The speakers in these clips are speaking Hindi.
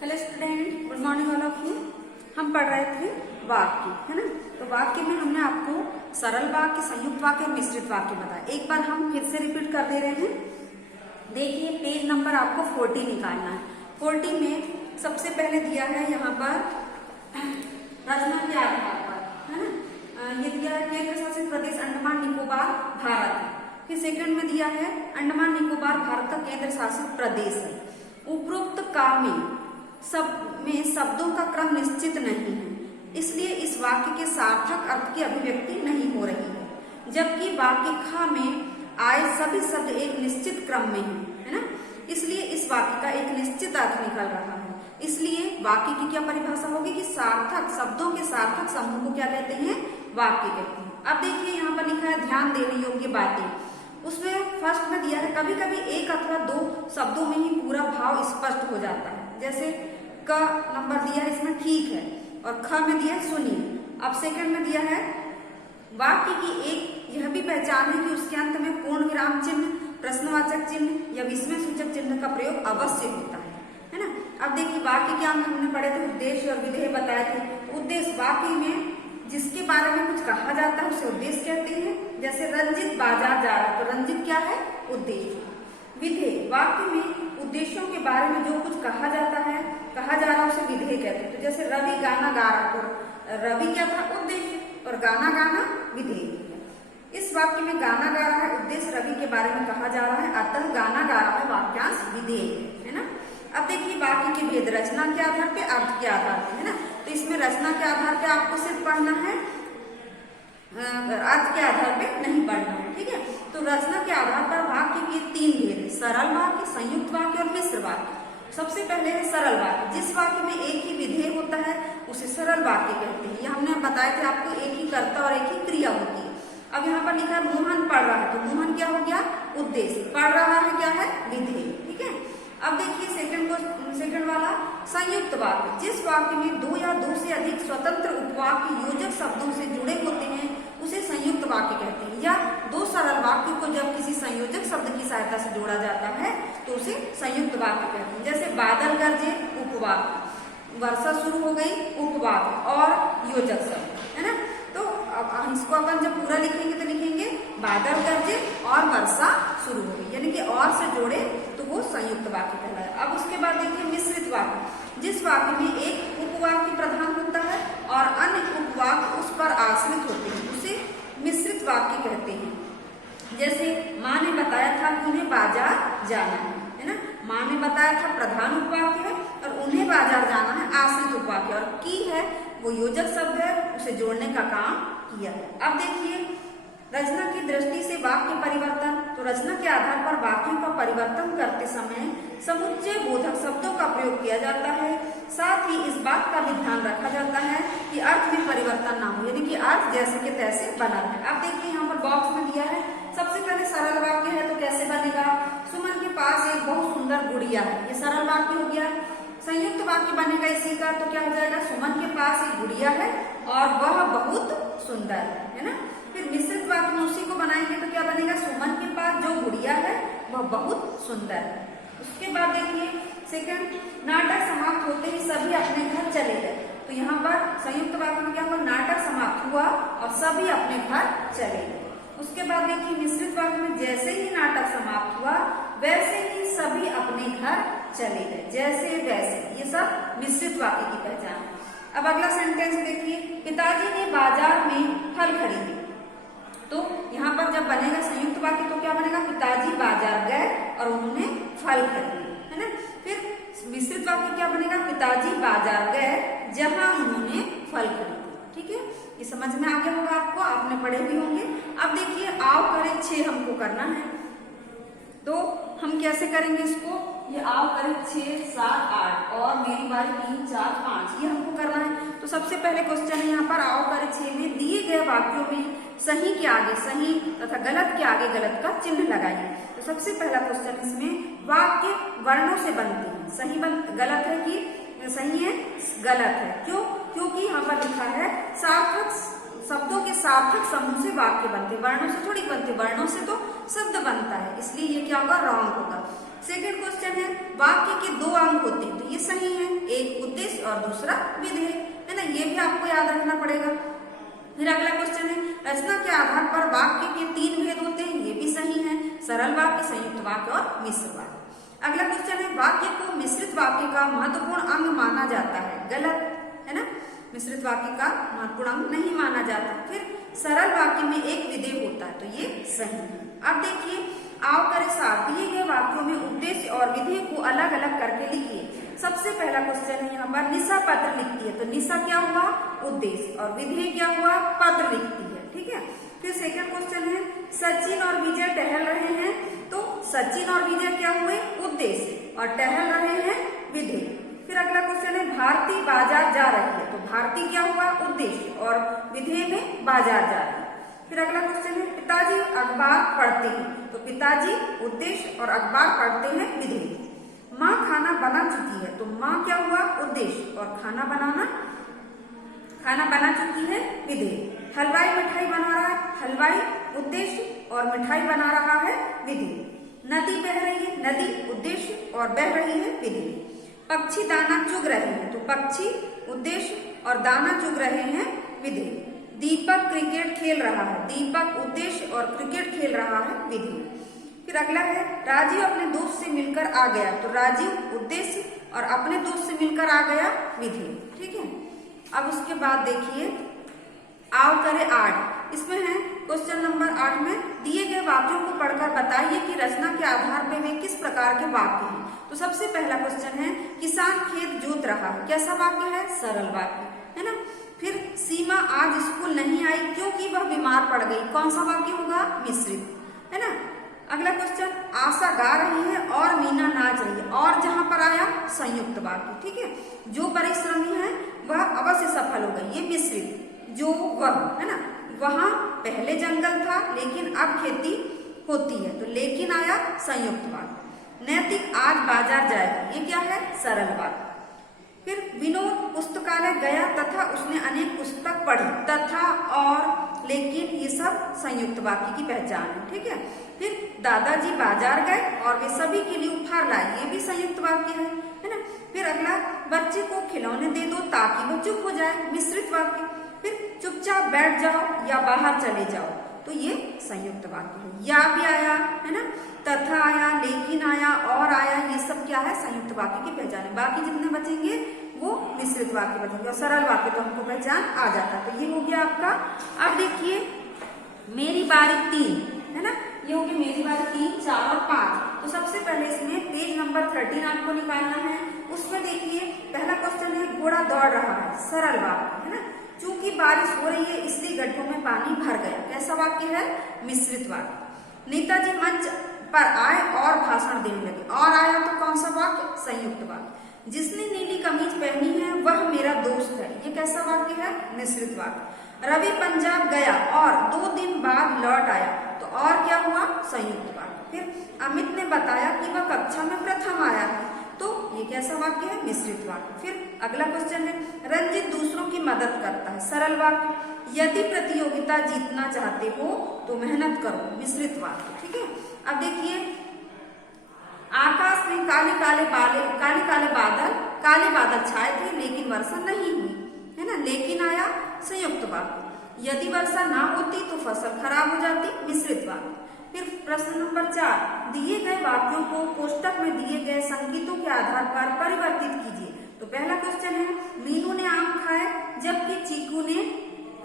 Hello student, good morning all of you. हम पढ़ रहे थे वाक्य, है ना। तो वाक्य में हमने आपको सरल वाक्य, संयुक्त वाक्य और मिश्रित वाक्य बताया। एक बार हम फिर से रिपीट कर दे रहे हैं। देखिए पेज नंबर आपको 40 निकालना है। 40 में सबसे पहले दिया है यहाँ पर रचना के आधार पर, है ना। ये दिया है केंद्र शासित प्रदेश अंडमान निकोबार भारत। फिर सेकंड में दिया है अंडमान निकोबार भारत का केंद्र शासित प्रदेश है। उपरोक्त काव्य में शब्दों का क्रम निश्चित नहीं है, इसलिए इस वाक्य के सार्थक अर्थ की अभिव्यक्ति नहीं हो रही है। जबकि वाक्य ख में आए सभी शब्द एक निश्चित क्रम में है ना, इसलिए इस वाक्य का एक निश्चित अर्थ निकल रहा है। इसलिए वाक्य की क्या परिभाषा होगी कि सार्थक शब्दों के सार्थक समूह को क्या कहते हैं, वाक्य कहते हैं। अब देखिए यहाँ पर लिखा है ध्यान देने योग्य बातें। उसमें फर्स्ट में दिया है कभी कभी एक अथवा दो शब्दों में ही पूरा भाव स्पष्ट हो जाता है। जैसे क नंबर दिया है इसमें ठीक है, और ख में दिया है सुनिए। अब सेकंड में दिया है वाक्य की एक यह भी पहचान है कि उसके अंत में पूर्ण विराम चिन्ह, प्रश्नवाचक चिन्ह या विस्मय सूचक चिन्ह का प्रयोग अवश्य होता है ना। अब देखिए वाक्य के अंत हमने पढ़े थे उद्देश्य और विधेय बताए थे। उद्देश्य वाक्य में जिसके बारे में कुछ कहा जाता है उसे उद्देश्य कहते हैं। जैसे रंजित बाजार जा रहा, तो रंजित क्या है, उद्देश्य। विधेय वाक्य में उद्देश्यों के बारे में जो कुछ कहा जाता है, कहा जा रहा है उसे विधेय कहते हैं। तो जैसे रवि गाना गा रहा, तो रवि क्या था, उद्देश्य, और गाना गाना विधेय। इस वाक्य में गाना गा रहा है, उद्देश्य रवि के बारे में कहा जा रहा है, अतः गाना गा रहा है वाक्यांश विधेय है ना। अब देखिए वाक्य के भेद रचना के आधार पे, अर्थ के आधार पे, है ना। तो इसमें रचना के आधार पे आपको सिर्फ पढ़ना है, अर्थ के आधार पे नहीं पढ़ना है, ठीक है। तो रचना के आधार पर वाक्य के तीन भेद है, सरल वाक्य, संयुक्त वाक्य और मिश्र वाक्य। सबसे पहले है सरल वाक्य। जिस वाक्य में एक ही विधेय होता है उसे सरल वाक्य कहते हैं। ये हमने बताया थे आपको, एक ही कर्ता और एक ही क्रिया होती है। अब यहाँ पर लिखा है मोहन पढ़ रहा है, तो मोहन क्या हो गया, उद्देश्य, पढ़ रहा है क्या है, विधेय, ठीक है। अब देखिए सेकंड वाला संयुक्त वाक्य। जिस वाक्य में दो या दो से अधिक स्वतंत्र उपवाक्य योजक शब्दों से जुड़े होते हैं उसे संयुक्त वाक्य कहते हैं। या दो सरल वाक्य को जब किसी संयोजक शब्द की सहायता से जोड़ा जाता है तो उसे संयुक्त वाक्य कहते हैं। जैसे बादल गरजे, उपवाक्य, वर्षा शुरू हो गई, उपवाक्य और योजक शब्द, है ना। तो अब इसको अपन जब पूरा लिखेंगे तो लिखेंगे बादल गरजे और वर्षा शुरू हो गई, यानी कि और से जोड़े तो वो संयुक्त वाक्य कहलाता है। अब उसके बाद देखिए मिश्रित वाक्य। जिस वाक्य में एक उपवाक्य प्रधान होता है और अन्य उपवाक्य उस पर आश्रित होते हैं उसे मिश्रित वाक्य कहते हैं। जैसे माँ ने बताया था कि उन्हें बाजार जाना है ना। माँ ने बताया था प्रधान उपवाक्य है और उन्हें बाजार जाना है आश्रित उपवाक्य, और की है वो योजक शब्द है, उसे जोड़ने का काम किया है। अब देखिए रचना की दृष्टि से वाक्य परिवर्तन। तो रचना के आधार पर वाक्यों का परिवर्तन करते समय समुच्चय बोधक शब्दों का प्रयोग किया जाता है। साथ ही इस बात का भी ध्यान रखा जाता है कि अर्थ में परिवर्तन ना हो, यानी कि अर्थ जैसे के तैसे बना रहे। अब देखिए यहाँ पर बॉक्स में दिया है, सबसे पहले सरल वाक्य है तो कैसे बनेगा, सुमन के पास एक बहुत सुंदर गुड़िया है, ये सरल वाक्य हो गया। संयुक्त वाक्य बनेगा इसी का, तो क्या हो जाएगा, सुमन के पास एक गुड़िया है और वह बहुत सुंदर है ना। फिर मिश्रित वाक्य में उसी को बनाएंगे तो क्या बनेगा, सुमन के पास जो गुड़िया है वह बहुत सुंदर है। उसके बाद देखिए सेकंड, नाटक समाप्त होते ही सभी अपने घर चले गए। तो यहाँ पर संयुक्त वाक्य में क्या हुआ, नाटक समाप्त हुआ और सभी अपने घर चले गए। उसके बाद देखिए मिश्रित वाक्य में जैसे ही नाटक समाप्त हुआ वैसे ही सभी अपने घर चले गए, जैसे वैसे, ये सब मिश्रित वाक्य की पहचान। अब अगला सेंटेंस देखिए, पिताजी ने बाजार में फल खरीदे। तो यहाँ पर जब बनेगा संयुक्त वाक्य तो क्या बनेगा, पिताजी बाजार गए और उन्होंने फल खरीदे, है ना। फिर मिश्रित वाक्य क्या बनेगा, पिताजी बाजार गए जहां उन्होंने फल खरीदे, ठीक है। ये समझ में आ गया होगा आपको, आपने पढ़े भी होंगे। अब देखिए आओ करें 6 हमको करना है, तो हम कैसे करेंगे इसको, ये आओ करें 6, 7, 8 और मेरी बारी 3, 4, 5, ये हमको करना है। तो सबसे पहले क्वेश्चन है यहाँ पर आओ करें 6 में दिए गए वाक्यों में सही के आगे सही तथा गलत के आगे गलत का चिन्ह लगाइए। तो सबसे पहला क्वेश्चन इसमें वाक्य वर्णों से बनते हैं, सही गलत है कि सही है, गलत है। क्यों, क्योंकि यहाँ पर लिखा है सार्थक शब्दों के सार्थक समूह से वाक्य बनते, वर्णों से थोड़ी बनते, वर्णों से तो शब्द बनता है, इसलिए ये क्या होगा, रॉन्ग होगा। सेकेंड क्वेश्चन है वाक्य के दो अंग होते हैं, तो ये सही है, एक उद्देश्य और दूसरा विधेय, है ना, ये भी आपको याद रखना पड़ेगा। फिर अगला क्वेश्चन है, रचना के आधार पर वाक्य के तीन भेद होते हैं, ये भी सही है, सरल वाक्य, संयुक्त वाक्य और मिश्र वाक्य। अगला क्वेश्चन है, वाक्य को मिश्रित वाक्य का महत्वपूर्ण अंग माना जाता है, गलत, है ना, मिश्रित वाक्य का महत्वपूर्ण अंग नहीं माना जाता। फिर सरल वाक्य में एक विधेय होता है, तो ये सही है। अब देखिए, आओ करे साथ दिए गए वाक्यों में उद्देश्य और विधेय को अलग अलग करके लिखिए। सबसे पहला क्वेश्चन है यहाँ पर, निशा पत्र लिखती है, तो निशा क्या हुआ, उद्देश्य, और विधेय क्या हुआ, पत्र लिखती है, ठीक है। फिर सेकंड क्वेश्चन है, सचिन और विजय टहल रहे हैं, तो सचिन और विजय क्या हुए, उद्देश्य, और टहल रहे हैं विधेय। फिर अगला क्वेश्चन है, भारती बाजार जा रही है, तो भारती क्या हुआ, उद्देश्य, और विधेय में बाजार जा रही है। फिर अगला क्वेश्चन है, पिताजी अखबार पढ़ते हैं, तो पिताजी उद्देश्य और अखबार पढ़ते हैं विधेय। माँ खाना बना चुकी है, तो माँ क्या हुआ, उद्देश्य, और खाना बना चुकी है विधेय। हलवाई मिठाई बना रहा है, हलवाई उद्देश्य और मिठाई बना रहा है विधेय। नदी बह रही है, नदी उद्देश्य और बह रही है विधेय। पक्षी दाना चुग रहे हैं, तो पक्षी उद्देश्य और दाना चुग रहे हैं विधेय। दीपक क्रिकेट खेल रहा है, दीपक उद्देश्य और क्रिकेट खेल रहा है विधेय। फिर अगला है, राजीव अपने दोस्त से मिलकर आ गया, तो राजीव उद्देश्य और अपने दोस्त से मिलकर आ गया विधेय, ठीक है। अब उसके बाद देखिए, आओ करे 8, इसमें है क्वेश्चन नंबर 8 में दिए गए वाक्यों को पढ़कर बताइए कि रचना के आधार पर वे किस प्रकार के वाक्य हैं। तो सबसे पहला क्वेश्चन है, किसान खेत जोत रहा है, कैसा वाक्य है, सरल वाक्य, है ना। फिर सीमा आज स्कूल नहीं आई क्योंकि वह बीमार पड़ गई, कौन सा वाक्य होगा, मिश्रित, है ना। अगला क्वेश्चन, आशा गा रही है और मीना नाच रही है, और जहां पर आया संयुक्त वाक्य, ठीक है। जो परिश्रमी है वह अवश्य सफल हो गई, ये मिश्रित, जो वह, है ना, वहां पहले जंगल था लेकिन अब खेती होती है, तो लेकिन आया संयुक्त वाक्य। नैतिक आज बाजार जाएगा, ये क्या है, सरल वाक्य। फिर विनोद पुस्तकालय गया तथा उसने अनेक पुस्तक पढ़ी, तथा और लेकिन ये सब संयुक्त वाक्य की पहचान है, ठीक है। फिर दादाजी बाजार गए और वे सभी के लिए उपहार लाए, ये भी संयुक्त वाक्य है ना। फिर अगला, बच्चे को खिलौने दे दो ताकि वो चुप हो जाए, मिश्रित वाक्य। फिर चुपचाप बैठ जाओ या बाहर चले जाओ, तो ये संयुक्त वाक्य है। या भी आया, है ना, तथा आया, लेकिन आया, और आया, ये सब क्या है, संयुक्त वाक्य की पहचान है। बाकी जितने बचेंगे वो मिश्रित वाक्य बचेंगे, और सरल वाक्य तो हमको पहचान आ जाता है। तो ये हो गया आपका। अब देखिए, मेरी बारी 3, है ना, ये होगी मेरी बारी 3, 4 और 5। तो सबसे पहले इसमें पेज नंबर 13 आपको निकालना है। उसमें देखिए, पहला क्वेश्चन है, घोड़ा दौड़ रहा है, सरल वाक्य, है ना। चूंकि बारिश हो रही है इसलिए गड्ढों में पानी भर गया, कैसा वाक्य है, मिश्रित वाक्य। नेताजी मंच पर आए और भाषण देने लगे, और आया तो कौन सा वाक्य, संयुक्त वाक्य। जिसने नीली कमीज पहनी है वह मेरा दोस्त है, ये कैसा वाक्य है, मिश्रित वाक्य। रवि पंजाब गया और 2 दिन बाद लौट आया, तो और क्या हुआ, संयुक्त वाक्य। फिर अमित ने बताया कि वह कक्षा में प्रथम आया है, तो ये कैसा वाक्य है, मिश्रित वाक्य। फिर अगला क्वेश्चन है, रंजित दूसरों की मदद करता है, सरल वाक्य। यदि प्रतियोगिता जीतना चाहते हो तो मेहनत करो, मिश्रित वाक्य, ठीक है। अब देखिए, आकाश में काले बादल छाए थे लेकिन वर्षा नहीं हुई, है ना, लेकिन आया संयुक्त वाक्य। यदि वर्षा ना होती तो फसल खराब हो जाती, मिश्रित वाक्य। फिर प्रश्न नंबर 4, दिए गए वाक्यों को कोष्टक में दिए गए संकेतों के आधार पर परिवर्तित कीजिए। तो पहला क्वेश्चन है, मीनू ने आम खाया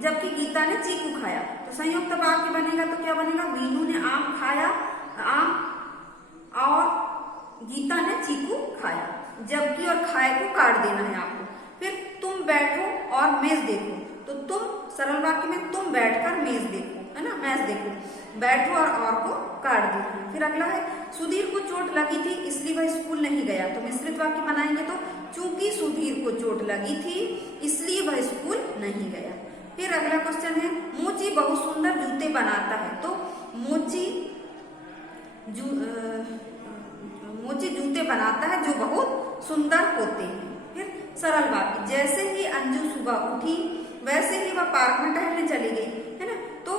जबकि गीता ने चीकू खाया, तो संयुक्त वाक्य बनेगा, तो क्या बनेगा, मीनू ने आम खाया, आम, और गीता ने चीकू खाया, जबकि और खाए को काट देना है आपको। फिर तुम बैठो और मेज देखो, तो तुम, सरल वाक्य में तुम बैठकर मेज देखो, है ना, मैच देखो, बैठो और को काट देना। फिर अगला है, सुधीर को चोट लगी थी इसलिए वह स्कूल नहीं गया, तो मिश्रित वाक्य बनाएंगे, तो चूंकि सुधीर को चोट लगी थी इसलिए वह स्कूल नहीं गया। फिर अगला क्वेश्चन है, मोची बहुत सुंदर जूते बनाता है, तो मोची जूते बनाता है जो बहुत सुंदर होते हैं। फिर सरल वाक्य, जैसे ही अंजू सुबह उठी वैसे ही वह पार्क में टहलने चली गई, है ना, तो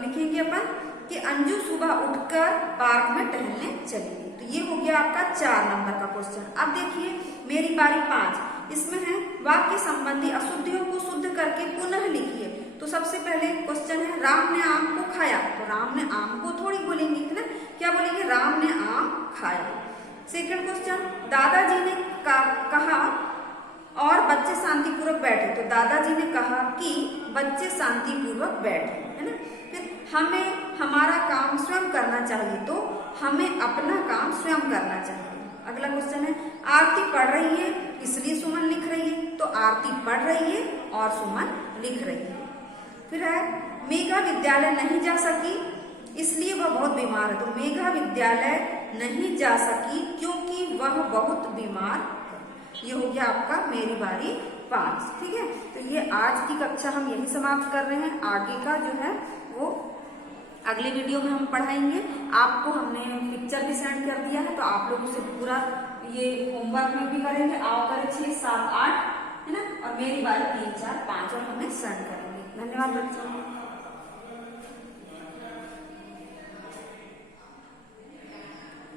लिखेंगे अपन कि अंजू सुबह उठकर पार्क में टहलने चली गई। तो ये हो गया आपका 4 नंबर का क्वेश्चन। अब देखिए मेरी बारी 5, इसमें है वाक्य संबंधी अशुद्धियों को शुद्ध करके पुनः लिखिए। तो सबसे पहले क्वेश्चन है राम ने आम को खाया, तो राम ने आम को थोड़ी बोलेंगे, है ना, क्या बोलेंगे, राम ने आम खाया। सेकंड क्वेश्चन, दादाजी ने कहा और बच्चे शांतिपूर्वक बैठे, तो दादाजी ने कहा कि बच्चे शांतिपूर्वक बैठे, है ना। फिर हमें हमारा काम स्वयं करना चाहिए, तो हमें अपना काम स्वयं करना चाहिए। अगला क्वेश्चन है आरती पढ़ रही है इसलिए सुमन लिख रही है, तो आरती पढ़ रही है और सुमन लिख रही है। फिर है मेघा विद्यालय नहीं जा सकी इसलिए वह बहुत बीमार है, तो मेघा विद्यालय नहीं जा सकी क्योंकि वह बहुत बीमार। ये हो गया आपका मेरी बारी 5, ठीक है। तो ये आज की कक्षा हम यही समाप्त कर रहे हैं। आगे का जो है वो अगले वीडियो में हम पढ़ाएंगे। आपको हमने पिक्चर भी सेंड कर दिया है, तो आप लोग उसे पूरा ये होमवर्क में भी करेंगे। आओ करें 6, 7, 8, है ना, और मेरी बारी 3, 4, 5 और हमें सेंड करेंगे। धन्यवाद बच्चों।